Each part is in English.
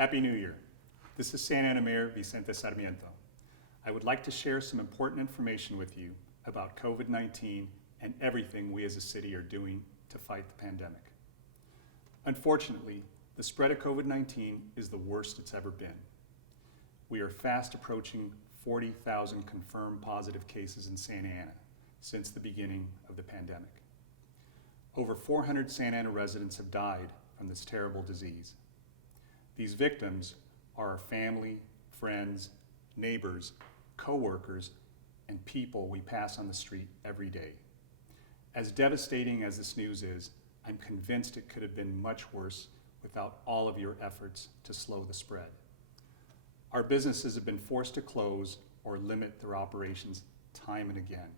Happy New Year. This is Santa Ana Mayor Vicente Sarmiento. I would like to share some important information with you about COVID-19 and everything we as a city are doing to fight the pandemic. Unfortunately, the spread of COVID-19 is the worst it's ever been. We are fast approaching 40,000 confirmed positive cases in Santa Ana since the beginning of the pandemic. Over 400 Santa Ana residents have died from this terrible disease. These victims are our family, friends, neighbors, co-workers, and people we pass on the street every day. As devastating as this news is, I'm convinced it could have been much worse without all of your efforts to slow the spread. Our businesses have been forced to close or limit their operations time and again,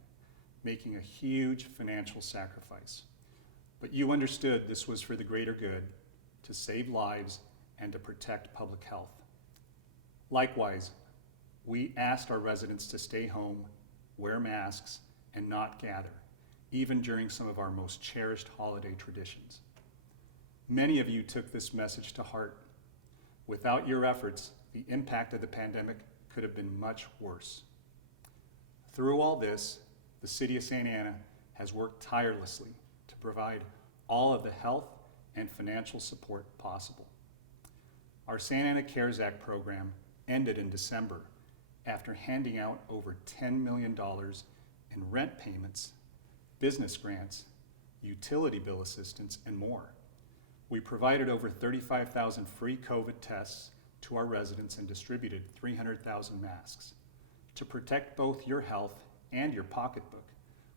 making a huge financial sacrifice. But you understood this was for the greater good, to save lives and to protect public health. Likewise, we asked our residents to stay home, wear masks, and not gather, even during some of our most cherished holiday traditions. Many of you took this message to heart. Without your efforts, the impact of the pandemic could have been much worse. Through all this, the City of Santa Ana has worked tirelessly to provide all of the health and financial support possible. Our Santa Ana CARES Act program ended in December after handing out over $10 million in rent payments, business grants, utility bill assistance, and more. We provided over 35,000 free COVID tests to our residents and distributed 300,000 masks. To protect both your health and your pocketbook,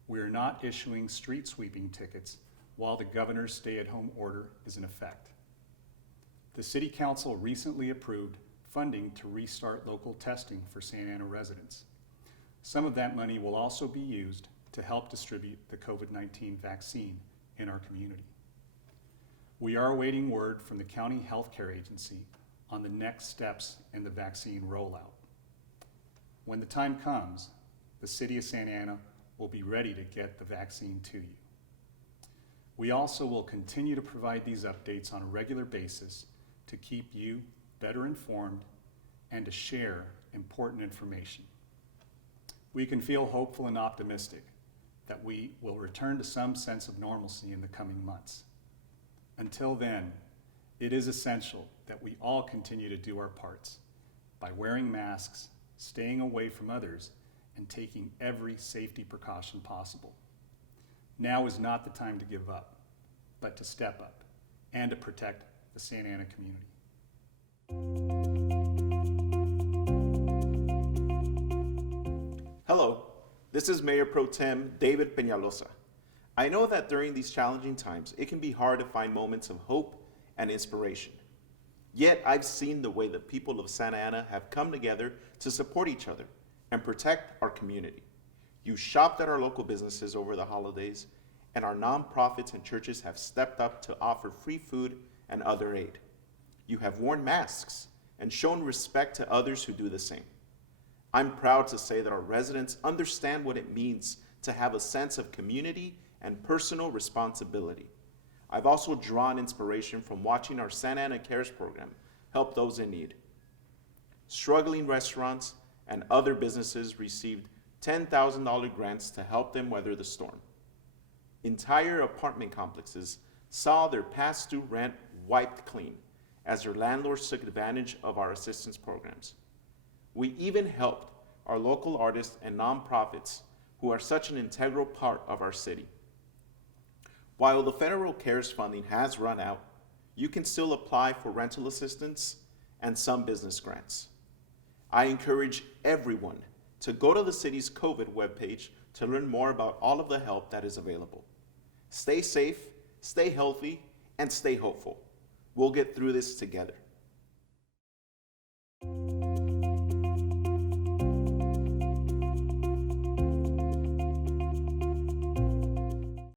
we are not issuing street sweeping tickets while the governor's stay-at-home order is in effect. The City Council recently approved funding to restart local testing for Santa Ana residents. Some of that money will also be used to help distribute the COVID-19 vaccine in our community. We are awaiting word from the County Healthcare Agency on the next steps in the vaccine rollout. When the time comes, the City of Santa Ana will be ready to get the vaccine to you. We also will continue to provide these updates on a regular basis to keep you better informed and to share important information. We can feel hopeful and optimistic that we will return to some sense of normalcy in the coming months. Until then, it is essential that we all continue to do our parts by wearing masks, staying away from others, and taking every safety precaution possible. Now is not the time to give up, but to step up and to protect the Santa Ana community. Hello, this is Mayor Pro Tem David Penaloza. I know that during these challenging times, it can be hard to find moments of hope and inspiration. Yet I've seen the way the people of Santa Ana have come together to support each other and protect our community. You shopped at our local businesses over the holidays, and our nonprofits and churches have stepped up to offer free food and other aid. You have worn masks and shown respect to others who do the same. I'm proud to say that our residents understand what it means to have a sense of community and personal responsibility. I've also drawn inspiration from watching our Santa Ana CARES program help those in need. Struggling restaurants and other businesses received $10,000 grants to help them weather the storm. Entire apartment complexes saw their past due rent wiped clean as their landlords took advantage of our assistance programs. We even helped our local artists and nonprofits who are such an integral part of our city. While the federal CARES funding has run out, you can still apply for rental assistance and some business grants. I encourage everyone to go to the city's COVID webpage to learn more about all of the help that is available. Stay safe, stay healthy, and stay hopeful. We'll get through this together.